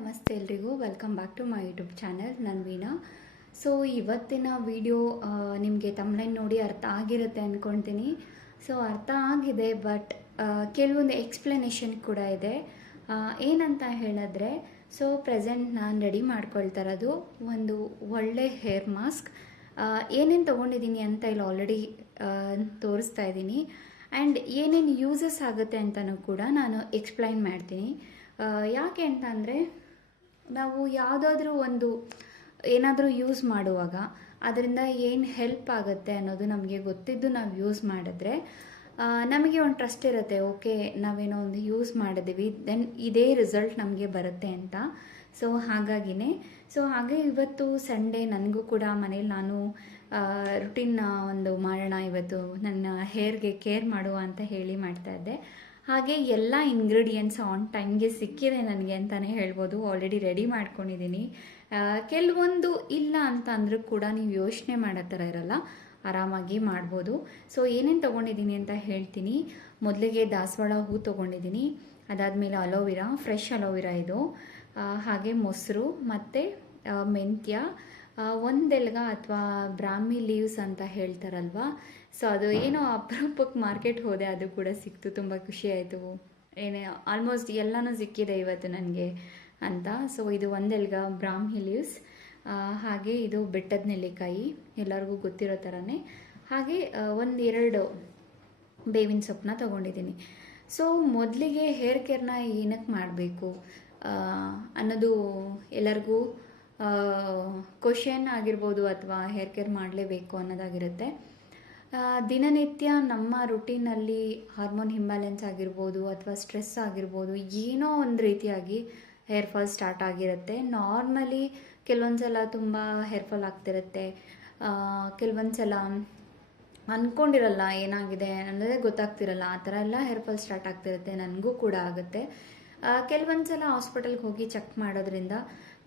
ನಮಸ್ತೆ ಎಲ್ರಿಗೂ welcome back to my YouTube channel ನಾನು ವೀಣಾ. ಸೊ ಇವತ್ತಿನ ವಿಡಿಯೋ ನಿಮಗೆ ತಮ್ಲೈನ್ ನೋಡಿ ಅರ್ಥ ಆಗಿರುತ್ತೆ ಅಂದ್ಕೊಳ್ತೀನಿ. ಸೊ ಅರ್ಥ ಆಗಿದೆ, ಬಟ್ ಕೆಲವೊಂದು ಎಕ್ಸ್ಪ್ಲನೇಷನ್ ಕೂಡ ಇದೆ. ಏನಂತ ಹೇಳಿದ್ರೆ, ಸೊ ಪ್ರೆಸೆಂಟ್ ನಾನು ರೆಡಿ ಮಾಡ್ಕೊಳ್ತಾ ಇರೋದು ಒಂದು ಒಳ್ಳೆ ಹೇರ್ ಮಾಸ್ಕ್. ಏನೇನು ತೊಗೊಂಡಿದ್ದೀನಿ ಅಂತ ಇಲ್ಲಿ ಆಲ್ರೆಡಿ ತೋರಿಸ್ತಾ ಇದ್ದೀನಿ. ಆ್ಯಂಡ್ ಏನೇನು ಯೂಸಸ್ ಆಗುತ್ತೆ ಅಂತಲೂ ಕೂಡ ನಾನು ಎಕ್ಸ್ಪ್ಲೈನ್ ಮಾಡ್ತೀನಿ. ಯಾಕೆ ಅಂತ ಅಂದರೆ, ನಾವು ಯಾವುದಾದ್ರೂ ಏನಾದರೂ ಯೂಸ್ ಮಾಡುವಾಗ ಅದರಿಂದ ಏನು ಹೆಲ್ಪ್ ಆಗುತ್ತೆ ಅನ್ನೋದು ನಮಗೆ ಗೊತ್ತಿದ್ದು ನಾವು ಯೂಸ್ ಮಾಡಿದ್ರೆ ನಮಗೆ ಒಂದು ಟ್ರಸ್ಟ್ ಇರುತ್ತೆ. ಓಕೆ, ನಾವೇನೋ ಒಂದು ಯೂಸ್ ಮಾಡಿದ್ದೀವಿ, ದೆನ್ ಇದೇ ರಿಸಲ್ಟ್ ನಮಗೆ ಬರುತ್ತೆ ಅಂತ. ಸೊ ಹಾಗೆ ಇವತ್ತು ಸಂಡೇ, ನನಗೂ ಕೂಡ ಮನೇಲಿ ನಾನು ರುಟೀನ್ ಮಾಡೋಣ ಇವತ್ತು, ನನ್ನ ಹೇರ್ಗೆ ಕೇರ್ ಮಾಡುವ ಅಂತ ಹೇಳಿ ಮಾಡ್ತಾಯಿದ್ದೆ. ಹಾಗೆ ಎಲ್ಲ ಇಂಗ್ರೀಡಿಯೆಂಟ್ಸ್ ಆನ್ ಟೈಮ್ಗೆ ಸಿಕ್ಕಿದೆ ನನಗೆ ಅಂತಲೇ ಹೇಳ್ಬೋದು. ಆಲ್ರೆಡಿ ರೆಡಿ ಮಾಡ್ಕೊಂಡಿದ್ದೀನಿ. ಕೆಲವೊಂದು ಇಲ್ಲ ಅಂತ ಅಂದರೂ ಕೂಡ ನೀವು ಯೋಚನೆ ಮಾಡೋ ಥರ ಇರಲ್ಲ, ಆರಾಮಾಗಿ ಮಾಡ್ಬೋದು. ಸೊ ಏನೇನು ತೊಗೊಂಡಿದ್ದೀನಿ ಅಂತ ಹೇಳ್ತೀನಿ. ಮೊದಲಿಗೆ ದಾಸವಾಳ ಹೂ ತೊಗೊಂಡಿದ್ದೀನಿ. ಅದಾದಮೇಲೆ ಅಲೋವಿರಾ, ಫ್ರೆಶ್ ಅಲೋವಿರಾ ಇದು. ಹಾಗೆ ಮೊಸರು ಮತ್ತು ಮೆಂತ್ಯ, ಒಂದೆಲ್ಗ ಅಥವಾ ಬ್ರಾಹ್ಮಿ ಲೀವ್ಸ್ ಅಂತ ಹೇಳ್ತಾರಲ್ವ. ಸೊ ಅದು ಏನೋ ಅಪರೂಪಕ್ಕೆ ಮಾರ್ಕೆಟ್ ಹೋದೆ, ಅದು ಕೂಡ ಸಿಕ್ತು. ತುಂಬ ಖುಷಿ ಆಯಿತು. ಆಲ್ಮೋಸ್ಟ್ ಎಲ್ಲನೂ ಸಿಕ್ಕಿದೆ ಇವತ್ತು ನನಗೆ ಅಂತ. ಸೊ ಇದು ಒಂದೆಲ್ಗ ಬ್ರಾಹ್ಮಿ ಲೀವ್ಸ್. ಹಾಗೆ ಇದು ಬೆಟ್ಟದ ನೆಲ್ಲಿಕಾಯಿ, ಎಲ್ಲರಿಗೂ ಗೊತ್ತಿರೋ ಥರನೇ. ಹಾಗೆ ಒಂದೆರಡು ಬೇವಿನ ಸೊಪ್ಪನ್ನ ತೊಗೊಂಡಿದ್ದೀನಿ. ಸೊ ಮೊದಲಿಗೆ ಹೇರ್ ಕೇರ್ನ ಏನಕ್ಕೆ ಮಾಡಬೇಕು ಅನ್ನೋದು ಎಲ್ಲರಿಗೂ ಕ್ವಶನ್ ಆಗಿರ್ಬೋದು, ಅಥವಾ ಹೇರ್ ಕೇರ್ ಮಾಡಲೇಬೇಕು ಅನ್ನೋದಾಗಿರುತ್ತೆ. ದಿನನಿತ್ಯ ನಮ್ಮ ರುಟೀನಲ್ಲಿ ಹಾರ್ಮೋನ್ ಇಂಬ್ಯಾಲೆನ್ಸ್ ಆಗಿರ್ಬೋದು, ಅಥವಾ ಸ್ಟ್ರೆಸ್ ಆಗಿರ್ಬೋದು, ಏನೋ ಒಂದು ರೀತಿಯಾಗಿ ಹೇರ್ ಫಾಲ್ ಸ್ಟಾರ್ಟ್ ಆಗಿರುತ್ತೆ. ನಾರ್ಮಲಿ ಕೆಲವೊಂದು ಸಲ ತುಂಬ ಹೇರ್ ಫಾಲ್ ಆಗ್ತಿರುತ್ತೆ, ಕೆಲವೊಂದು ಸಲ ಅಂದ್ಕೊಂಡಿರಲ್ಲ ಏನಾಗಿದೆ ಅನ್ನೋದೇ ಗೊತ್ತಾಗ್ತಿರಲ್ಲ, ಆ ಥರ ಎಲ್ಲ ಹೇರ್ ಫಾಲ್ ಸ್ಟಾರ್ಟ್ ಆಗ್ತಿರುತ್ತೆ. ನನಗೂ ಕೂಡ ಆಗುತ್ತೆ. ಕೆಲವೊಂದು ಸಲ ಹಾಸ್ಪಿಟಲ್ಗೆ ಹೋಗಿ ಚೆಕ್ ಮಾಡೋದ್ರಿಂದ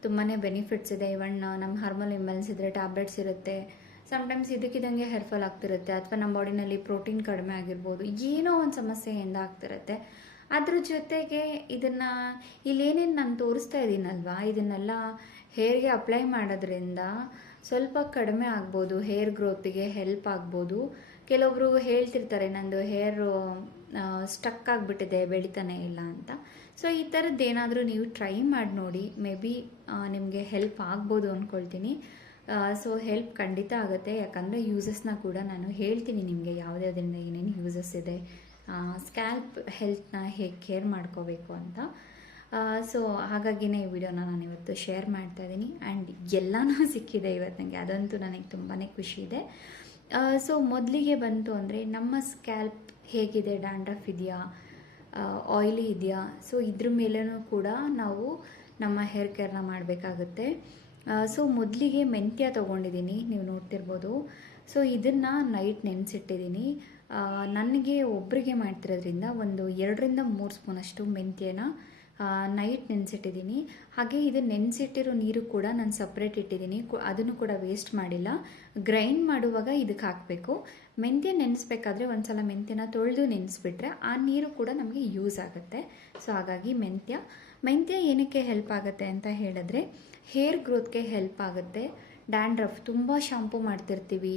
ತುಂಬಾ ಬೆನಿಫಿಟ್ಸ್ ಇದೆ. ಇವನ್ ನಮ್ಮ ಹಾರ್ಮೋನ್ ಇಂಬ್ಯಾಲೆನ್ಸ್ ಇದ್ದರೆ ಟ್ಯಾಬ್ಲೆಟ್ಸ್ ಇರುತ್ತೆ. ಸಮ್ಟೈಮ್ಸ್ ಇದಕ್ಕಿದ್ದಂಗೆ ಹೇರ್ ಫಾಲ್ ಆಗ್ತಿರುತ್ತೆ, ಅಥವಾ ನಮ್ಮ ಬಾಡಿನಲ್ಲಿ ಪ್ರೋಟೀನ್ ಕಡಿಮೆ ಆಗಿರ್ಬೋದು, ಏನೋ ಒಂದು ಸಮಸ್ಯೆಯಿಂದ ಆಗ್ತಿರುತ್ತೆ. ಅದ್ರ ಜೊತೆಗೆ ಇದನ್ನು ಇಲ್ಲೇನೇನು ನಾನು ತೋರಿಸ್ತಾ ಇದ್ದೀನಲ್ವಾ, ಇದನ್ನೆಲ್ಲ ಹೇರ್ಗೆ ಅಪ್ಲೈ ಮಾಡೋದ್ರಿಂದ ಸ್ವಲ್ಪ ಕಡಿಮೆ ಆಗ್ಬೋದು, ಹೇರ್ ಗ್ರೋತಿಗೆ ಹೆಲ್ಪ್ ಆಗ್ಬೋದು. ಕೆಲವೊಬ್ರು ಹೇಳ್ತಿರ್ತಾರೆ, ನಂದು ಹೇರು ಸ್ಟಕ್ ಆಗಿಬಿಟ್ಟಿದೆ, ಬೆಳಿತಾನೆ ಇಲ್ಲ ಅಂತ. ಸೊ ಈ ಥರದ್ದು ಏನಾದರೂ ನೀವು ಟ್ರೈ ಮಾಡಿ ನೋಡಿ, ಮೇ ಬಿ ನಿಮಗೆ ಹೆಲ್ಪ್ ಆಗ್ಬೋದು ಅಂದ್ಕೊಳ್ತೀನಿ. ಸೊ ಹೆಲ್ಪ್ ಖಂಡಿತ ಆಗುತ್ತೆ, ಯಾಕಂದರೆ ಯೂಸಸ್ನ ಕೂಡ ನಾನು ಹೇಳ್ತೀನಿ ನಿಮಗೆ, ಯಾವುದ್ಯಾವುದರಿಂದ ಏನೇನು ಯೂಸಸ್ ಇದೆ, ಸ್ಕ್ಯಾಲ್ಪ್ ಹೆಲ್ತ್ನ ಹೇಗೆ ಕೇರ್ ಮಾಡ್ಕೋಬೇಕು ಅಂತ. ಸೊ ಹಾಗಾಗಿನೇ ಈ ವಿಡಿಯೋನ ನಾನು ಇವತ್ತು ಶೇರ್ ಮಾಡ್ತಾ ಇದ್ದೀನಿ. ಆ್ಯಂಡ್ ಎಲ್ಲನೂ ಸಿಕ್ಕಿದೆ ಇವತ್ತು ನನಗೆ, ಅದಂತೂ ನನಗೆ ತುಂಬಾ ಖುಷಿ ಇದೆ. ಸೊ ಮೊದಲಿಗೆ ಬಂತು ಅಂದರೆ, ನಮ್ಮ ಸ್ಕ್ಯಾಲ್ಪ್ ಹೇಗಿದೆ, ಡ್ಯಾಂಡ್ರಫ್ ಇದೆಯಾ, ಆಯಿಲಿ ಇದೆಯಾ, ಸೊ ಇದ್ರ ಮೇಲೂ ಕೂಡ ನಾವು ನಮ್ಮ ಹೇರ್ ಕೇರ್ನ ಮಾಡಬೇಕಾಗುತ್ತೆ. ಸೊ ಮೊದಲಿಗೆ ಮೆಂತ್ಯ ತೊಗೊಂಡಿದ್ದೀನಿ, ನೀವು ನೋಡ್ತಿರ್ಬೋದು. ಸೊ ಇದನ್ನು ನೈಟ್ ನೆನೆಸಿಟ್ಟಿದ್ದೀನಿ. ನನಗೆ ಒಬ್ಬರಿಗೆ ಮಾಡ್ತಿರೋದ್ರಿಂದ ಒಂದು 2-3 ಸ್ಪೂನಷ್ಟು ಮೆಂತ್ಯನ ನೈಟ್ ನೆನೆಸಿಟ್ಟಿದ್ದೀನಿ. ಹಾಗೆ ಇದು ನೆನೆಸಿಟ್ಟಿರೋ ನೀರು ಕೂಡ ನಾನು ಸಪ್ರೇಟ್ ಇಟ್ಟಿದ್ದೀನಿ, ಅದನ್ನು ಕೂಡ ವೇಸ್ಟ್ ಮಾಡಿಲ್ಲ. ಗ್ರೈಂಡ್ ಮಾಡುವಾಗ ಇದಕ್ಕೆ ಹಾಕಬೇಕು. ಮೆಂತ್ಯ ನೆನೆಸ್ಬೇಕಾದ್ರೆ ಒಂದು ಸಲ ಮೆಂತ್ಯನ ತೊಳೆದು ನೆನೆಸ್ಬಿಟ್ರೆ ಆ ನೀರು ಕೂಡ ನಮಗೆ ಯೂಸ್ ಆಗುತ್ತೆ. ಸೊ ಹಾಗಾಗಿ ಮೆಂತ್ಯ ಏನಕ್ಕೆ ಹೆಲ್ಪ್ ಆಗುತ್ತೆ ಅಂತ ಹೇಳಿದ್ರೆ, ಹೇರ್ ಗ್ರೋತ್ಗೆ ಹೆಲ್ಪ್ ಆಗುತ್ತೆ. ಡ್ಯಾಂಡ್ರಫ್, ತುಂಬ ಶಾಂಪೂ ಮಾಡ್ತಿರ್ತೀವಿ,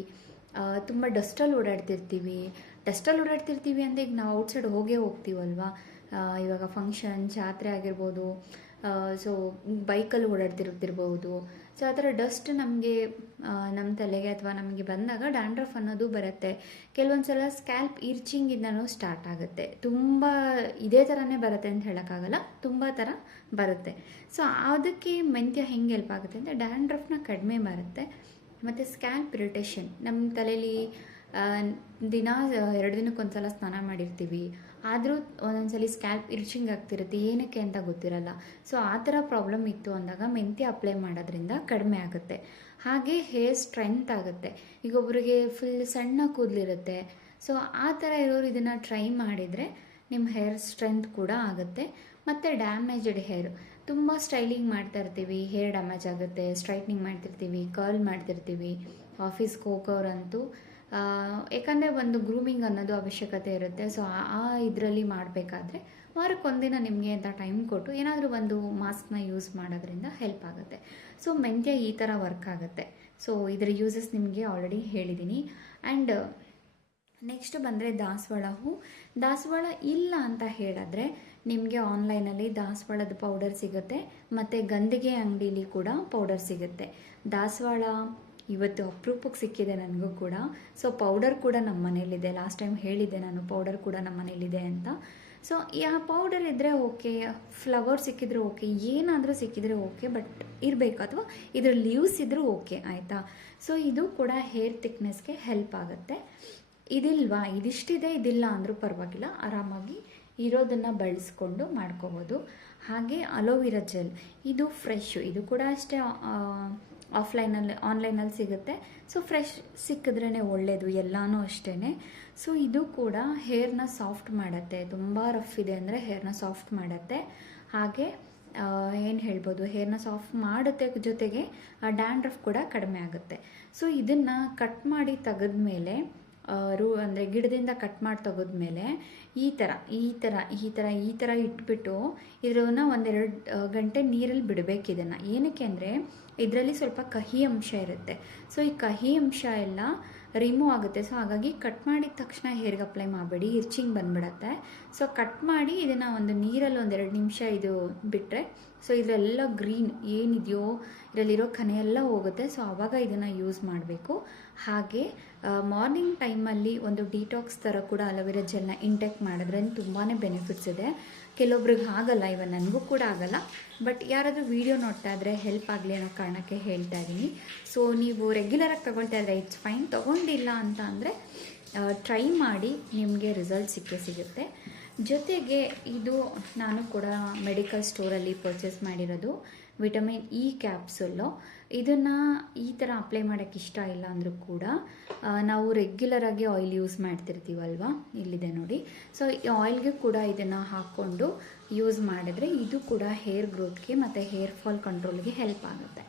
ತುಂಬ ಡಸ್ಟಲ್ಲಿ ಓಡಾಡ್ತಿರ್ತೀವಿ ಅಂತ. ಈಗ ನಾವು ಔಟ್ಸೈಡ್ ಹೋಗ್ತೀವಲ್ವ, ಇವಾಗ ಫಂಕ್ಷನ್, ಜಾತ್ರೆ ಆಗಿರ್ಬೋದು, ಸೊ ಬೈಕಲ್ಲಿ ಓಡಾಡ್ತಿರ್ಬೋದು. ಸೊ ಆ ಥರ ಡಸ್ಟ್ ನಮಗೆ ನಮ್ಮ ತಲೆಗೆ ಅಥವಾ ನಮಗೆ ಬಂದಾಗ ಡ್ಯಾಂಡ್ರಫ್ ಅನ್ನೋದು ಬರುತ್ತೆ. ಕೆಲವೊಂದು ಸಲ ಸ್ಕ್ಯಾಲ್ಪ್ ಇರ್ಚಿಂಗಿಂದನೂ ಸ್ಟಾರ್ಟ್ ಆಗುತ್ತೆ. ತುಂಬ ಇದೇ ಥರನೇ ಬರುತ್ತೆ ಅಂತ ಹೇಳೋಕ್ಕಾಗಲ್ಲ, ತುಂಬ ಥರ ಬರುತ್ತೆ. ಸೊ ಅದಕ್ಕೆ ಮೆಂತ್ಯ ಹೆಂಗೆ ಹೆಲ್ಪ್ ಆಗುತ್ತೆ ಅಂದರೆ, ಡ್ಯಾಂಡ್ರಫ್ನ ಕಡಿಮೆ ಬರುತ್ತೆ. ಮತ್ತು ಸ್ಕ್ಯಾಲ್ಪ್ ಇರಿಟೇಷನ್, ನಮ್ಮ ತಲೆಯಲ್ಲಿ ದಿನ 2 ದಿನಕ್ಕೊಂದ್ಸಲ ಸ್ನಾನ ಮಾಡಿರ್ತೀವಿ, ಆದರೂ ಒಂದೊಂದ್ಸಲಿ ಸ್ಕ್ಯಾಲ್ಪ್ ಇರ್ಚಿಂಗ್ ಆಗ್ತಿರುತ್ತೆ, ಏನಕ್ಕೆ ಅಂತ ಗೊತ್ತಿರಲ್ಲ. ಸೊ ಆ ಥರ ಪ್ರಾಬ್ಲಮ್ ಇತ್ತು ಅಂದಾಗ ಮೆಂತ್ಯ ಅಪ್ಲೈ ಮಾಡೋದ್ರಿಂದ ಕಡಿಮೆ ಆಗುತ್ತೆ. ಹಾಗೆ ಹೇರ್ ಸ್ಟ್ರೆಂತ್ ಆಗುತ್ತೆ. ಈಗ ಒಬ್ಬರಿಗೆ ಫುಲ್ ಸಣ್ಣ ಕೂದಲಿರುತ್ತೆ, ಸೊ ಆ ಥರ ಇರೋರು ಇದನ್ನು ಟ್ರೈ ಮಾಡಿದರೆ ನಿಮ್ಮ ಹೇರ್ ಸ್ಟ್ರೆಂತ್ ಕೂಡ ಆಗುತ್ತೆ. ಮತ್ತು ಡ್ಯಾಮೇಜ್ಡ್ ಹೇರ್, ತುಂಬ ಸ್ಟೈಲಿಂಗ್ ಮಾಡ್ತಾ ಇರ್ತೀವಿ, ಹೇರ್ ಡ್ಯಾಮೇಜ್ ಆಗುತ್ತೆ. ಸ್ಟ್ರೈಟ್ನಿಂಗ್ ಮಾಡ್ತಿರ್ತೀವಿ, ಕರ್ಲ್ ಮಾಡ್ತಿರ್ತೀವಿ, ಆಫೀಸ್ಗೆ ಹೋಗೋರಂತೂ ಯಾಕಂದರೆ ಒಂದು ಗ್ರೂಮಿಂಗ್ ಅನ್ನೋದು ಅವಶ್ಯಕತೆ ಇರುತ್ತೆ. ಸೊ ಆ ಇದರಲ್ಲಿ ಮಾಡಬೇಕಾದ್ರೆ ವಾರಕ್ಕೊಂದಿನ ನಿಮಗೆ ಅಂತ ಟೈಮ್ ಕೊಟ್ಟು ಏನಾದರೂ ಒಂದು ಮಾಸ್ಕ್ನ ಯೂಸ್ ಮಾಡೋದ್ರಿಂದ ಹೆಲ್ಪ್ ಆಗುತ್ತೆ. ಸೊ ಮೆಂತ್ಯ ಈ ಥರ ವರ್ಕ್ ಆಗುತ್ತೆ. ಸೊ ಇದರ ಯೂಸಸ್ ನಿಮಗೆ ಆಲ್ರೆಡಿ ಹೇಳಿದ್ದೀನಿ. ಆ್ಯಂಡ್ ನೆಕ್ಸ್ಟ್ ಬಂದರೆ ದಾಸವಾಳ ಹೂ. ದಾಸವಾಳ ಇಲ್ಲ ಅಂತ ಹೇಳಿದ್ರೆ ನಿಮಗೆ ಆನ್ಲೈನಲ್ಲಿ ದಾಸವಾಳದ ಪೌಡರ್ ಸಿಗುತ್ತೆ, ಮತ್ತು ಗಂಧಿಗೆ ಅಂಗಡೀಲಿ ಕೂಡ ಪೌಡರ್ ಸಿಗುತ್ತೆ. ದಾಸವಾಳ ಇವತ್ತು ಅಪರೂಪಕ್ಕೆ ಸಿಕ್ಕಿದೆ ನನಗೂ ಕೂಡ. ಸೊ ಪೌಡರ್ ಕೂಡ ನಮ್ಮ ಮನೇಲಿದೆ. ಲಾಸ್ಟ್ ಟೈಮ್ ಹೇಳಿದ್ದೆ ನಾನು, ಪೌಡರ್ ಕೂಡ ನಮ್ಮ ಮನೇಲಿದೆ ಅಂತ. ಸೊ ಆ ಪೌಡರ್ ಇದ್ದರೆ ಓಕೆ, ಫ್ಲವರ್ ಸಿಕ್ಕಿದ್ರೆ ಓಕೆ, ಏನಾದರೂ ಸಿಕ್ಕಿದ್ರೆ ಓಕೆ, ಬಟ್ ಇರಬೇಕು, ಅಥವಾ ಇದ್ರ ಲೀವ್ಸ್ ಇದ್ರೂ ಓಕೆ, ಆಯಿತಾ. ಸೊ ಇದು ಕೂಡ ಹೇರ್ ಥಿಕ್ನೆಸ್ಗೆ ಹೆಲ್ಪ್ ಆಗುತ್ತೆ. ಇದಿಲ್ವಾ, ಇದಿಷ್ಟಿದೆ, ಇದಿಲ್ಲ ಅಂದರೂ ಪರವಾಗಿಲ್ಲ, ಆರಾಮಾಗಿ ಇರೋದನ್ನು ಬಳಸ್ಕೊಂಡು ಮಾಡ್ಕೋಬೋದು. ಹಾಗೆ ಅಲೋವೆರಾ ಜೆಲ್, ಇದು ಫ್ರೆಶ್, ಇದು ಕೂಡ ಅಷ್ಟೇ ಆನ್ಲೈನಲ್ಲಿ ಸಿಗುತ್ತೆ. ಸೊ ಫ್ರೆಶ್ ಸಿಕ್ಕಿದ್ರೇ ಒಳ್ಳೆಯದು, ಎಲ್ಲನೂ ಅಷ್ಟೇ. ಸೊ ಇದು ಕೂಡ ಹೇರ್ನ ಸಾಫ್ಟ್ ಮಾಡುತ್ತೆ. ತುಂಬ ರಫ್ ಇದೆ ಅಂದರೆ ಹೇರ್ನ ಸಾಫ್ಟ್ ಮಾಡುತ್ತೆ. ಹಾಗೆ ಏನು ಹೇಳ್ಬೋದು, ಹೇರ್ನ ಸಾಫ್ಟ್ ಮಾಡುತ್ತೆ, ಜೊತೆಗೆ ಡ್ಯಾಂಡ್ರಫ್ ಕೂಡ ಕಡಿಮೆ ಆಗುತ್ತೆ. ಸೊ ಇದನ್ನು ಕಟ್ ಮಾಡಿ ತೆಗೆದ್ಮೇಲೆ, ಅಂದರೆ ಗಿಡದಿಂದ ಕಟ್ ಮಾಡಿ ತೆಗೆದ್ಮೇಲೆ ಈ ಥರ ಇಟ್ಬಿಟ್ಟು ಇದನ್ನು 1-2 ಗಂಟೆ ನೀರಲ್ಲಿ ಬಿಡಬೇಕು. ಇದನ್ನು ಏನಕ್ಕೆ ಅಂದರೆ ಇದರಲ್ಲಿ ಸ್ವಲ್ಪ ಕಹಿ ಅಂಶ ಇರುತ್ತೆ. ಸೊ ಈ ಕಹಿ ಅಂಶ ಎಲ್ಲ ರಿಮೂವ್ ಆಗುತ್ತೆ. ಸೊ ಹಾಗಾಗಿ ಕಟ್ ಮಾಡಿದ ತಕ್ಷಣ ಹೇರ್ಗೆ ಅಪ್ಲೈ ಮಾಡಬೇಡಿ, ಇರ್ಚಿಂಗ್ ಬಂದ್ಬಿಡತ್ತೆ. ಸೊ ಕಟ್ ಮಾಡಿ ಇದನ್ನು ಒಂದು ನೀರಲ್ಲಿ 1-2 ನಿಮಿಷ ಇದು ಬಿಟ್ಟರೆ, ಸೊ ಇದರೆಲ್ಲ ಗ್ರೀನ್ ಏನಿದೆಯೋ ಇದರಲ್ಲಿರೋ ಕನೆ ಎಲ್ಲ ಹೋಗುತ್ತೆ. ಸೊ ಆವಾಗ ಇದನ್ನು ಯೂಸ್ ಮಾಡಬೇಕು. ಹಾಗೆ ಮಾರ್ನಿಂಗ್ ಟೈಮಲ್ಲಿ ಒಂದು ಡಿಟಾಕ್ಸ್ ಥರ ಕೂಡ ಅಲೋವೆರಾ ಜೆಲ್ನ ಇಂಟೇಕ್ ಮಾಡಿದ್ರೆ ತುಂಬಾ ಬೆನಿಫಿಟ್ಸ್ ಇದೆ. ಕೆಲವೊಬ್ರಿಗೆ ಆಗಲ್ಲ, ಇವನ್ ನನಗೂ ಕೂಡ ಆಗಲ್ಲ, ಬಟ್ ಯಾರಾದರೂ ವೀಡಿಯೋ ನೋಡ್ತಾ ಇದ್ರೆ ಹೆಲ್ಪ್ ಆಗಲಿ ಅನ್ನೋ ಕಾರಣಕ್ಕೆ ಹೇಳ್ತಾ ಇದ್ದೀನಿ. ಸೊ ನೀವು ರೆಗ್ಯುಲರಾಗಿ ತೊಗೊಳ್ತಾ ಇದ್ರೆ ಇಟ್ಸ್ ಫೈನ್, ತೊಗೊಂಡಿಲ್ಲ ಅಂತ ಅಂದರೆ ಟ್ರೈ ಮಾಡಿ, ನಿಮಗೆ ರಿಸಲ್ಟ್ ಸಿಗುತ್ತೆ. ಜೊತೆಗೆ ಇದು ನಾನು ಕೂಡ ಮೆಡಿಕಲ್ ಸ್ಟೋರಲ್ಲಿ ಪರ್ಚೇಸ್ ಮಾಡಿರೋದು ವಿಟಮಿನ್ ಇ ಕ್ಯಾಪ್ಸುಲ್ಲು. ಇದನ್ನು ಈ ಥರ ಅಪ್ಲೈ ಮಾಡೋಕ್ಕೆ ಇಷ್ಟ ಇಲ್ಲ ಅಂದರೂ ಕೂಡ ನಾವು ರೆಗ್ಯುಲರಾಗಿ ಆಯಿಲ್ ಯೂಸ್ ಮಾಡ್ತಿರ್ತೀವಲ್ವ, ಇಲ್ಲಿದೆ ನೋಡಿ. ಸೊ ಈ ಆಯಿಲ್ಗೆ ಕೂಡ ಇದನ್ನು ಹಾಕ್ಕೊಂಡು ಯೂಸ್ ಮಾಡಿದ್ರೆ ಇದು ಕೂಡ ಹೇರ್ ಗ್ರೋತ್ಗೆ ಮತ್ತು ಹೇರ್ ಫಾಲ್ ಕಂಟ್ರೋಲ್ಗೆ ಹೆಲ್ಪ್ ಆಗುತ್ತೆ.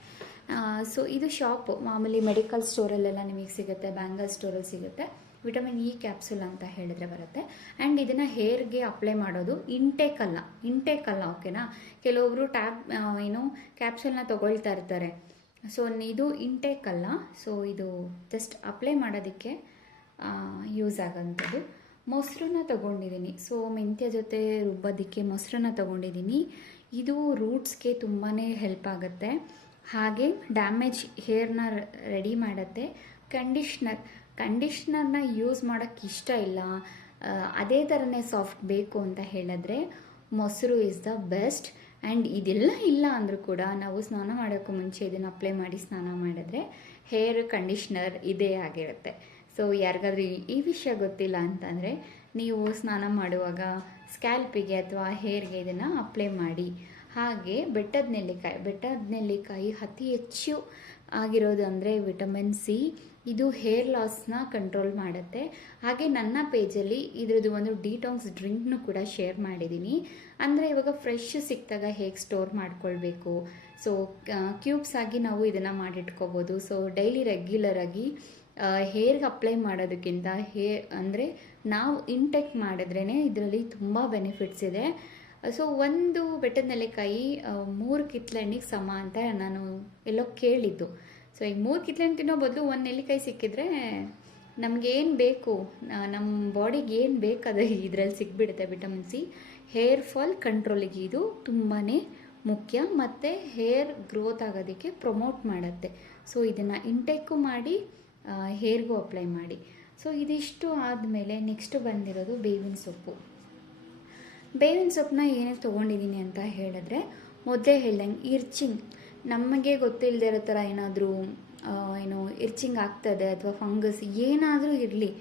ಸೊ ಇದು ಶಾಪ್ ಮಾಮೂಲಿ ಮೆಡಿಕಲ್ ಸ್ಟೋರಲ್ಲೆಲ್ಲ ನಿಮಗೆ ಸಿಗುತ್ತೆ, ಬ್ಯಾಂಗಲ್ ಸ್ಟೋರಲ್ಲಿ ಸಿಗುತ್ತೆ. ವಿಟಮಿನ್ ಇ ಕ್ಯಾಪ್ಸುಲ್ ಅಂತ ಹೇಳಿದ್ರೆ ಬರುತ್ತೆ. ಆ್ಯಂಡ್ ಇದನ್ನು ಹೇರ್ಗೆ ಅಪ್ಲೈ ಮಾಡೋದು ಇಂಟೇಕ್ ಅಲ್ಲ, ಓಕೆನಾ. ಕೆಲವೊಬ್ಬರು ಕ್ಯಾಪ್ಸುಲ್ನ ತೊಗೊಳ್ತಾ ಇರ್ತಾರೆ. ಸೊ ಇದು ಇಂಟೇಕ್ ಅಲ್ಲ. ಸೊ ಇದು ಜಸ್ಟ್ ಅಪ್ಲೈ ಮಾಡೋದಕ್ಕೆ ಯೂಸ್ ಆಗೋಂಥದ್ದು. ಮೊಸರನ್ನ ತೊಗೊಂಡಿದ್ದೀನಿ. ಸೊ ಮೆಂತ್ಯ ಜೊತೆ ರುಬ್ಬೋದಕ್ಕೆ ಮೊಸರನ್ನ ತೊಗೊಂಡಿದ್ದೀನಿ. ಇದು ರೂಟ್ಸ್ಗೆ ತುಂಬಾ ಹೆಲ್ಪ್ ಆಗುತ್ತೆ. ಹಾಗೆ ಡ್ಯಾಮೇಜ್ ಹೇರ್ನ ರೆಡಿ ಮಾಡುತ್ತೆ. ಕಂಡೀಷ್ನರ್ನ ಯೂಸ್ ಮಾಡೋಕ್ಕೆ ಇಷ್ಟ ಇಲ್ಲ, ಅದೇ ಥರನೇ ಸಾಫ್ಟ್ ಬೇಕು ಅಂತ ಹೇಳಿದ್ರೆ ಮೊಸರು ಈಸ್ ದ ಬೆಸ್ಟ್. ಆ್ಯಂಡ್ ಇದೆಲ್ಲ ಇಲ್ಲ ಅಂದರೂ ಕೂಡ ನಾವು ಸ್ನಾನ ಮಾಡೋಕ್ಕೂ ಮುಂಚೆ ಇದನ್ನು ಅಪ್ಲೈ ಮಾಡಿ ಸ್ನಾನ ಮಾಡಿದ್ರೆ ಹೇರ್ ಕಂಡೀಷ್ನರ್ ಇದೇ ಆಗಿರುತ್ತೆ. ಸೊ ಯಾರಿಗಾದ್ರೂ ಈ ವಿಷಯ ಗೊತ್ತಿಲ್ಲ ಅಂತಂದರೆ ನೀವು ಸ್ನಾನ ಮಾಡುವಾಗ ಸ್ಕ್ಯಾಲ್ಪಿಗೆ ಅಥವಾ ಹೇರ್ಗೆ ಇದನ್ನು ಅಪ್ಲೈ ಮಾಡಿ. ಹಾಗೆ ಬೆಟ್ಟದ ನೆಲ್ಲಿಕಾಯಿ ಅತಿ ಹೆಚ್ಚು ಆಗಿರೋದು ಅಂದರೆ ವಿಟಮಿನ್ ಸಿ. ಇದು ಹೇರ್ ಲಾಸ್ನ ಕಂಟ್ರೋಲ್ ಮಾಡುತ್ತೆ. ಹಾಗೆ ನನ್ನ ಪೇಜಲ್ಲಿ ಇದ್ರದ್ದು ಒಂದು ಡಿಟಾಕ್ಸ್ ಡ್ರಿಂಕ್ನು ಕೂಡ ಶೇರ್ ಮಾಡಿದ್ದೀನಿ. ಅಂದರೆ ಇವಾಗ ಫ್ರೆಶ್ ಸಿಕ್ಕಿದಾಗ ಹೇಗೆ ಸ್ಟೋರ್ ಮಾಡ್ಕೊಳ್ಬೇಕು, ಸೊ ಕ್ಯೂಬ್ಸ್ ಆಗಿ ನಾವು ಇದನ್ನು ಮಾಡಿಟ್ಕೋಬೋದು. ಸೊ ಡೈಲಿ ರೆಗ್ಯುಲರಾಗಿ ಹೇರ್ಗೆ ಅಪ್ಲೈ ಮಾಡೋದಕ್ಕಿಂತ ನಾವು ಇಂಟೇಕ್ ಮಾಡಿದ್ರೇ ಇದರಲ್ಲಿ ತುಂಬ ಬೆನಿಫಿಟ್ಸ್ ಇದೆ. ಸೊ ಒಂದು ಬೆಟ್ಟದ ನೆಲ್ಲಿಕಾಯಿ 3 ಕಿತ್ಳೆಹಣ್ಣಿಗೆ ಸಮ ಅಂತ ನಾನು ಎಲ್ಲೋ ಕೇಳಿದ್ದು. ಸೊ ಈಗ 3 ಕಿತ್ಳೆಹಣ್ಣು ತಿನ್ನೋ ಬದಲು 1 ನೆಲ್ಲಿಕಾಯಿ ಸಿಕ್ಕಿದ್ರೆ ನಮಗೇನು ಬೇಕು, ನಮ್ಮ ಬಾಡಿಗೆ ಏನು ಬೇಕು ಅದು ಇದರಲ್ಲಿ ಸಿಕ್ಬಿಡುತ್ತೆ. ವಿಟಮಿನ್ ಸಿ ಹೇರ್ ಫಾಲ್ ಕಂಟ್ರೋಲಿಗೆ ಇದು ತುಂಬಾ ಮುಖ್ಯ, ಮತ್ತು ಹೇರ್ ಗ್ರೋತ್ ಆಗೋದಕ್ಕೆ ಪ್ರಮೋಟ್ ಮಾಡುತ್ತೆ. ಸೊ ಇದನ್ನು ಇಂಟೇಕು ಮಾಡಿ ಹೇರ್ಗೂ ಅಪ್ಲೈ ಮಾಡಿ. ಸೊ ಇದಿಷ್ಟು ಆದಮೇಲೆ ನೆಕ್ಸ್ಟ್ ಬಂದಿರೋದು ಬೇವಿನ ಸೊಪ್ಪು. ಬೇವಿನ ಸೊಪ್ಪನ್ನ ಏನಕ್ಕೆ ತೊಗೊಂಡಿದ್ದೀನಿ ಅಂತ ಹೇಳಿದ್ರೆ, ಮೊದಲೇ ಹೇಳ್ದಂಗೆ ಇರ್ಚಿಂಗ್, ನಮಗೆ ಗೊತ್ತಿಲ್ಲದೆ ಇರೋ ಥರ ಏನಾದರೂ ಇರ್ಚಿಂಗ್ ಆಗ್ತದೆ ಅಥವಾ ಫಂಗಸ್ ಏನಾದರೂ ಇರಲಿ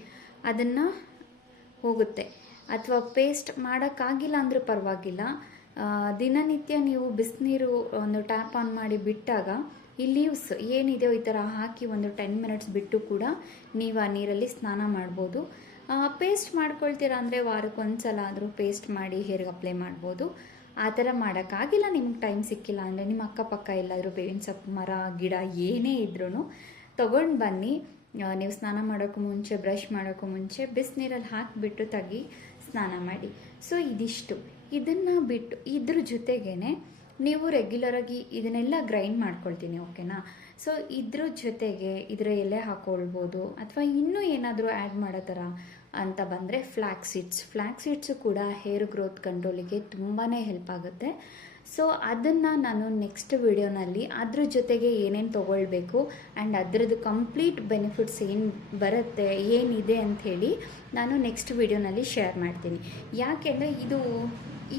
ಅದನ್ನು ಹೋಗುತ್ತೆ. ಅಥವಾ ಪೇಸ್ಟ್ ಮಾಡೋಕ್ಕಾಗಿಲ್ಲ ಅಂದರೂ ಪರವಾಗಿಲ್ಲ, ದಿನನಿತ್ಯ ನೀವು ಬಿಸಿನೀರು ಒಂದು ಟ್ಯಾಪ್ ಆನ್ ಮಾಡಿ ಬಿಟ್ಟಾಗ ಈ ಲೀವ್ಸ್ ಏನಿದೆಯೋ ಈ ಥರ ಹಾಕಿ ಒಂದು 10 ಮಿನಿಟ್ಸ್ ಬಿಟ್ಟು ಕೂಡ ನೀವು ಆ ನೀರಲ್ಲಿ ಸ್ನಾನ ಮಾಡ್ಬೋದು. ಪೇಸ್ಟ್ ಮಾಡ್ಕೊಳ್ತೀರಾ ಅಂದರೆ ವಾರಕ್ಕೆ ಒಂದ್ಸಲ ಆದರೂ ಪೇಸ್ಟ್ ಮಾಡಿ ಹೇರ್ಗೆ ಅಪ್ಲೈ ಮಾಡ್ಬೋದು. ಆ ಥರ ಮಾಡೋಕ್ಕಾಗಿಲ್ಲ, ನಿಮ್ಗೆ ಟೈಮ್ ಸಿಕ್ಕಿಲ್ಲ ಅಂದರೆ ನಿಮ್ಮ ಅಕ್ಕಪಕ್ಕ ಎಲ್ಲಾದರೂ ಬೇವಿನ ಸೊಪ್ಪು ಮರ ಗಿಡ ಏನೇ ಇದ್ರೂ ತೊಗೊಂಡು ಬನ್ನಿ. ನೀವು ಸ್ನಾನ ಮಾಡೋಕ್ಕೂ ಮುಂಚೆ, ಬ್ರಷ್ ಮಾಡೋಕ್ಕೂ ಮುಂಚೆ ಬಿಸಿನೀರಲ್ಲಿ ಹಾಕಿಬಿಟ್ಟು ಸ್ನಾನ ಮಾಡಿ. ಸೊ ಇದಿಷ್ಟು ಇದನ್ನು ಬಿಟ್ಟು ಇದ್ರ ಜೊತೆಗೇ ನೀವು ರೆಗ್ಯುಲರಾಗಿ ಇದನ್ನೆಲ್ಲ ಗ್ರೈಂಡ್ ಮಾಡ್ಕೊಳ್ತೀನಿ, ಓಕೆನಾ. ಸೊ ಇದ್ರ ಜೊತೆಗೆ ಇದರ ಎಲೆ ಹಾಕ್ಕೊಳ್ಬೋದು, ಅಥವಾ ಇನ್ನೂ ಏನಾದರೂ ಆ್ಯಡ್ ಮಾಡೋ ಥರ ಅಂತ ಬಂದರೆ ಫ್ಲ್ಯಾಕ್ಸ್ ಸೀಡ್ಸು ಕೂಡ ಹೇರ್ ಗ್ರೋತ್ ಕಂಟ್ರೋಲಿಗೆ ತುಂಬಾ ಹೆಲ್ಪ್ ಆಗುತ್ತೆ. ಸೊ ಅದನ್ನು ನಾನು ನೆಕ್ಸ್ಟ್ ವಿಡಿಯೋನಲ್ಲಿ ಅದ್ರ ಜೊತೆಗೆ ಏನೇನು ತೊಗೊಳ್ಬೇಕು ಆ್ಯಂಡ್ ಅದರದ್ದು ಕಂಪ್ಲೀಟ್ ಬೆನಿಫಿಟ್ಸ್ ಏನು ಬರುತ್ತೆ, ಏನಿದೆ ಅಂಥೇಳಿ ನಾನು ನೆಕ್ಸ್ಟ್ ವಿಡಿಯೋನಲ್ಲಿ ಶೇರ್ ಮಾಡ್ತೀನಿ. ಯಾಕೆಂದರೆ ಇದು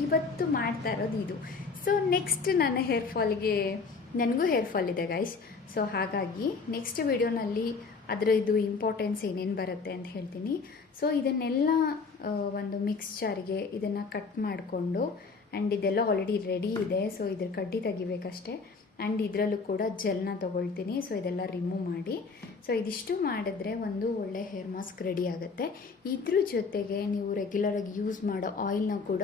ಇವತ್ತು ಮಾಡ್ತಾ ಇರೋದು ಇದು. ಸೊ ನೆಕ್ಸ್ಟ್ ನನ್ನ ನನಗೂ ಹೇರ್ ಫಾಲ್ ಇದೆ ಗೈಸ್. ಸೊ ಹಾಗಾಗಿ ನೆಕ್ಸ್ಟ್ ವಿಡಿಯೋನಲ್ಲಿ ಇದು ಇಂಪಾರ್ಟೆನ್ಸ್ ಏನೇನು ಬರುತ್ತೆ ಅಂತ ಹೇಳ್ತೀನಿ. ಸೊ ಇದನ್ನೆಲ್ಲ ಒಂದು ಮಿಕ್ಸ್ಚರ್ಗೆ ಇದನ್ನು ಕಟ್ ಮಾಡಿಕೊಂಡು, ಆ್ಯಂಡ್ ಇದೆಲ್ಲ ಆಲ್ರೆಡಿ ರೆಡಿ ಇದೆ. ಸೊ ಇದ್ರ ಕಡ್ಡಿ ತೆಗಿಬೇಕಷ್ಟೆ. ಆ್ಯಂಡ್ ಇದರಲ್ಲೂ ಕೂಡ ಜೆಲ್ನ ತೊಗೊಳ್ತೀನಿ. ಸೊ ಇದೆಲ್ಲ ರಿಮೂವ್ ಮಾಡಿ, ಸೊ ಇದಿಷ್ಟು ಮಾಡಿದ್ರೆ ಒಂದು ಒಳ್ಳೆ ಹೇರ್ ಮಾಸ್ಕ್ ರೆಡಿ ಆಗುತ್ತೆ. ಇದ್ರ ಜೊತೆಗೆ ನೀವು ರೆಗ್ಯುಲರಾಗಿ ಯೂಸ್ ಮಾಡೋ ಆಯಿಲ್ನ ಕೂಡ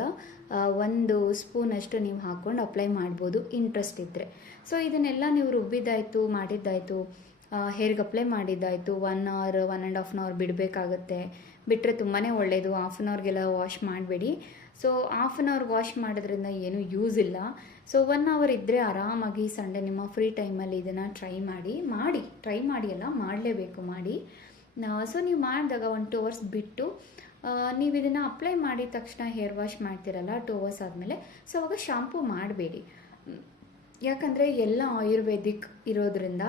1 ಸ್ಪೂನಷ್ಟು ನೀವು ಹಾಕ್ಕೊಂಡು ಅಪ್ಲೈ ಮಾಡ್ಬೋದು, ಇಂಟ್ರೆಸ್ಟ್ ಇದ್ದರೆ. ಸೊ ಇದನ್ನೆಲ್ಲ ನೀವು ರುಬ್ಬಿದ್ದಾಯಿತು, ಮಾಡಿದ್ದಾಯಿತು, ಹೇರ್ಗೆ ಅಪ್ಲೈ ಮಾಡಿದ್ದಾಯಿತು, 1 ಅವರ್ 1.5 ಅವರ್ ಬಿಡಬೇಕಾಗುತ್ತೆ. ಬಿಟ್ಟರೆ ತುಂಬಾ ಒಳ್ಳೆಯದು. ಹಾಫ್ ಆನ್ ಅವರ್ಗೆಲ್ಲ ವಾಶ್ ಮಾಡಬೇಡಿ. So half an hour wash ಮಾಡೋದ್ರಿಂದ ಏನೂ ಯೂಸ್ ಇಲ್ಲ. ಸೊ 1 ಅವರ್ ಇದ್ದರೆ ಆರಾಮಾಗಿ ಸಂಡೇ ನಿಮ್ಮ ಫ್ರೀ ಟೈಮಲ್ಲಿ ಇದನ್ನು ಟ್ರೈ ಮಾಡಿ ಅಲ್ಲ, ಮಾಡಲೇಬೇಕು ಮಾಡಿ. ಸೊ ನೀವು ಮಾಡಿದಾಗ 1-2 ಅವರ್ಸ್ ಬಿಟ್ಟು ನೀವು ಇದನ್ನು ಅಪ್ಲೈ ಮಾಡಿದ ತಕ್ಷಣ ಹೇರ್ ವಾಶ್ ಮಾಡ್ತಿರಲ್ಲ 2 ಅವರ್ಸ್ ಆದಮೇಲೆ, ಸೊ ಅವಾಗ ಶಾಂಪೂ ಮಾಡಬೇಡಿ. ಯಾಕಂದರೆ ಎಲ್ಲ ಆಯುರ್ವೇದಿಕ್ ಇರೋದ್ರಿಂದ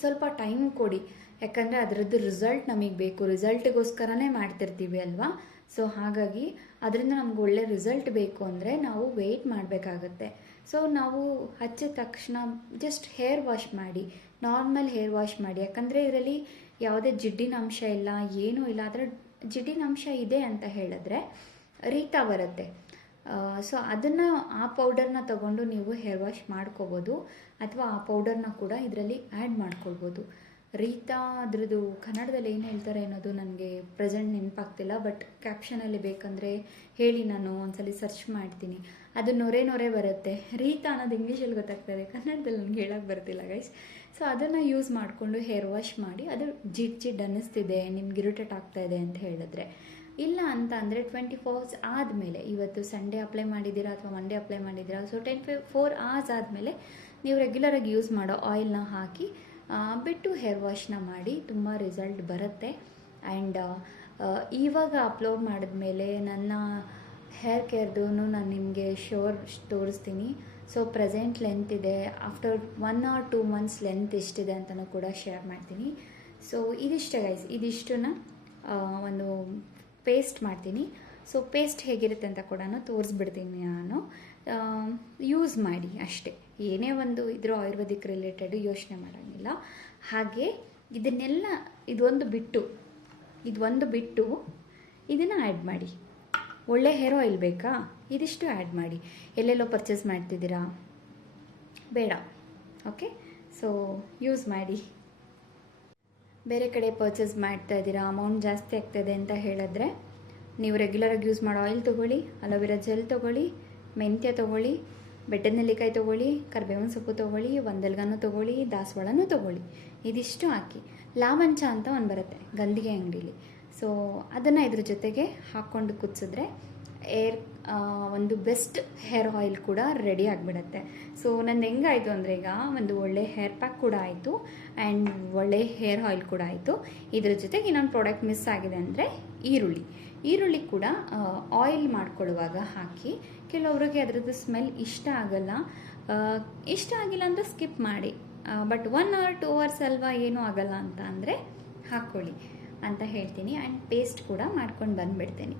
ಸ್ವಲ್ಪ ಟೈಮ್ ಕೊಡಿ. ಯಾಕಂದರೆ ಅದರದ್ದು ರಿಸಲ್ಟ್ ನಮಗೆ ಬೇಕು, ರಿಸಲ್ಟ್ಗೋಸ್ಕರನೇ ಮಾಡ್ತಿರ್ತೀವಿ ಅಲ್ವಾ. ಸೊ ಹಾಗಾಗಿ ಅದರಿಂದ ನಮ್ಗೆ ಒಳ್ಳೆ ರಿಸಲ್ಟ್ ಬೇಕು ಅಂದರೆ ನಾವು ವೆಯ್ಟ್ ಮಾಡಬೇಕಾಗತ್ತೆ. ಸೊ ನಾವು ಹಚ್ಚಿದ ತಕ್ಷಣ ಜಸ್ಟ್ ಹೇರ್ ವಾಶ್ ಮಾಡಿ, ನಾರ್ಮಲ್ ಹೇರ್ ವಾಶ್ ಮಾಡಿ. ಯಾಕಂದರೆ ಇದರಲ್ಲಿ ಯಾವುದೇ ಜಿಡ್ಡಿನ ಅಂಶ ಇಲ್ಲ, ಏನೂ ಇಲ್ಲ. ಅದರ ಜಿಡ್ಡಿನ ಅಂಶ ಇದೆ ಅಂತ ಹೇಳಿದ್ರೆ ರೀತಾ ಬರುತ್ತೆ. ಸೊ ಅದನ್ನು ಆ ಪೌಡರ್ನ ತಗೊಂಡು ನೀವು ಹೇರ್ ವಾಶ್ ಮಾಡ್ಕೋಬೋದು, ಅಥವಾ ಆ ಪೌಡರ್ನ ಕೂಡ ಇದರಲ್ಲಿ ಆ್ಯಡ್ ಮಾಡ್ಕೊಳ್ಬೋದು. ರೀತಾ ಅದ್ರದ್ದು ಕನ್ನಡದಲ್ಲಿ ಏನು ಹೇಳ್ತಾರೆ ಅನ್ನೋದು ನನಗೆ ಪ್ರೆಸೆಂಟ್ ನೆನಪಾಗ್ತಿಲ್ಲ, ಬಟ್ ಕ್ಯಾಪ್ಷನಲ್ಲಿ ಬೇಕಂದರೆ ಹೇಳಿ, ನಾನು ಒಂದ್ಸಲಿ ಸರ್ಚ್ ಮಾಡ್ತೀನಿ. ಅದು ನೊರೆ ಬರುತ್ತೆ. ರೀತಾ ಅನ್ನೋದು ಇಂಗ್ಲೀಷಲ್ಲಿ ಗೊತ್ತಾಗ್ತದೆ, ಕನ್ನಡದಲ್ಲಿ ನನಗೆ ಹೇಳೋಕ್ಕೆ ಬರ್ತಿಲ್ಲ ಗೈಸ್. ಸೊ ಅದನ್ನು ಯೂಸ್ ಮಾಡಿಕೊಂಡು ಹೇರ್ ವಾಶ್ ಮಾಡಿ. ಅದು ಜಿಡ್ ಅನ್ನಿಸ್ತಿದೆ, ನಿಮ್ಗೆ ಇರಿಟೇಟ್ ಆಗ್ತಾಯಿದೆ ಅಂತ ಹೇಳಿದ್ರೆ, ಇಲ್ಲ ಅಂತ ಅಂದರೆ 24 ಅವರ್ಸ್ ಆದಮೇಲೆ, ಇವತ್ತು ಸಂಡೇ ಅಪ್ಲೈ ಮಾಡಿದ್ದೀರಾ ಅಥವಾ ಮಂಡೇ ಅಪ್ಲೈ ಮಾಡಿದ್ದೀರಾ, ಸೊ 24 ಅವರ್ಸ್ ಆದಮೇಲೆ ನೀವು ರೆಗ್ಯುಲರಾಗಿ ಯೂಸ್ ಮಾಡೋ ಆಯಿಲ್ನ ಹಾಕಿ ಬಿಟ್ಟು ಹೇರ್ ವಾಶ್ನ ಮಾಡಿ, ತುಂಬ ರಿಸಲ್ಟ್ ಬರುತ್ತೆ. ಆ್ಯಂಡ್ ಇವಾಗ ಅಪ್ಲೋಡ್ ಮಾಡಿದ್ಮೇಲೆ ನನ್ನ ಹೇರ್ ಕೇರ್ದು ನಾನು ನಿಮಗೆ ತೋರಿಸ್ತೀನಿ. ಸೊ ಪ್ರೆಸೆಂಟ್ ಲೆಂತ್ ಇದೆ, ಆಫ್ಟರ್ 1 or 2 ಮಂತ್ಸ್ ಲೆಂತ್ ಎಷ್ಟಿದೆ ಅಂತಲೂ ಕೂಡ ಶೇರ್ ಮಾಡ್ತೀನಿ. ಸೊ ಇದಿಷ್ಟೇ ಗೈಸ್, ಇದಿಷ್ಟನ್ನ ಒಂದು ಪೇಸ್ಟ್ ಮಾಡ್ತೀನಿ. ಸೊ ಪೇಸ್ಟ್ ಹೇಗಿರುತ್ತೆ ಅಂತ ಕೂಡ ತೋರಿಸ್ಬಿಡ್ತೀನಿ ನಾನು. ಯೂಸ್ ಮಾಡಿ ಅಷ್ಟೇ, ಏನೇ ಒಂದು ಇದ್ರ ಆಯುರ್ವೇದಿಕ್ ರಿಲೇಟೆಡ್ ಯೋಚನೆ ಮಾಡೋಂಗಿಲ್ಲ. ಹಾಗೆ ಇದನ್ನೆಲ್ಲ ಇದೊಂದು ಬಿಟ್ಟು ಇದನ್ನು ಆ್ಯಡ್ ಮಾಡಿ. ಒಳ್ಳೆ ಹೇರ್ ಆಯಿಲ್ ಬೇಕಾ, ಇದಿಷ್ಟು ಆ್ಯಡ್ ಮಾಡಿ. ಎಲ್ಲೆಲ್ಲೋ ಪರ್ಚೇಸ್ ಮಾಡ್ತಿದ್ದೀರಾ, ಬೇಡ, ಓಕೆ. ಸೊ ಯೂಸ್ ಮಾಡಿ. ಬೇರೆ ಕಡೆ ಪರ್ಚೇಸ್ ಮಾಡ್ತಾ ಇದ್ದೀರಾ, ಅಮೌಂಟ್ ಜಾಸ್ತಿ ಆಗ್ತಾಯಿದೆ ಅಂತ ಹೇಳಿದ್ರೆ ನೀವು ರೆಗ್ಯುಲರಾಗಿ ಯೂಸ್ ಮಾಡೋ ಆಯಿಲ್ ತೊಗೊಳ್ಳಿ, ಅಲೋವೆರಾ ಜೆಲ್ ತೊಗೊಳ್ಳಿ, ಮೆಂತ್ಯ ತೊಗೊಳ್ಳಿ, ಬೆಟ್ಟದ ನೆಲ್ಲಿಕಾಯಿ ತೊಗೊಳ್ಳಿ, ಕರಿಬೇವಿನ ಸೊಪ್ಪು ತೊಗೊಳ್ಳಿ, ಒಂದೆಲ್ಗನ್ನು ತೊಗೊಳ್ಳಿ, ದಾಸವಾಳನೂ ತೊಗೊಳ್ಳಿ. ಇದಿಷ್ಟು ಹಾಕಿ ಲಾವಂಚ ಅಂತ ಒಂದು ಬರುತ್ತೆ ಗಂಧಿಗೆ ಅಂಗಡೀಲಿ. ಸೊ ಅದನ್ನು ಇದ್ರ ಜೊತೆಗೆ ಹಾಕ್ಕೊಂಡು ಕುದಿಸಿದ್ರೆ ಒಂದು ಬೆಸ್ಟ್ ಹೇರ್ ಆಯಿಲ್ ಕೂಡ ರೆಡಿ ಆಗಿಬಿಡುತ್ತೆ. ಸೊ ನಂದು ಹೆಂಗಾಯಿತು ಅಂದರೆ, ಈಗ ಒಂದು ಒಳ್ಳೆ ಹೇರ್ ಪ್ಯಾಕ್ ಕೂಡ ಆಯಿತು ಆ್ಯಂಡ್ ಒಳ್ಳೆ ಹೇರ್ ಆಯಿಲ್ ಕೂಡ ಆಯಿತು. ಇದ್ರ ಜೊತೆಗೆ ಇನ್ನೊಂದು ಪ್ರಾಡಕ್ಟ್ ಮಿಸ್ ಆಗಿದೆ ಅಂದರೆ ಈರುಳ್ಳಿ ಕೂಡ ಆಯಿಲ್ ಮಾಡ್ಕೊಳ್ಳುವಾಗ ಹಾಕಿ. ಕೆಲವೊಬ್ರಿಗೆ ಅದರದ್ದು ಸ್ಮೆಲ್ ಇಷ್ಟ ಆಗಿಲ್ಲ ಅಂದರೆ ಸ್ಕಿಪ್ ಮಾಡಿ. ಬಟ್ 1 or 2 ಅವರ್ಸ್ ಅಲ್ವಾ, ಏನೂ ಆಗಲ್ಲ ಅಂತ ಅಂದರೆ ಹಾಕ್ಕೊಳ್ಳಿ ಅಂತ ಹೇಳ್ತೀನಿ. ಆ್ಯಂಡ್ ಪೇಸ್ಟ್ ಕೂಡ ಮಾಡ್ಕೊಂಡು ಬಂದುಬಿಡ್ತೀನಿ.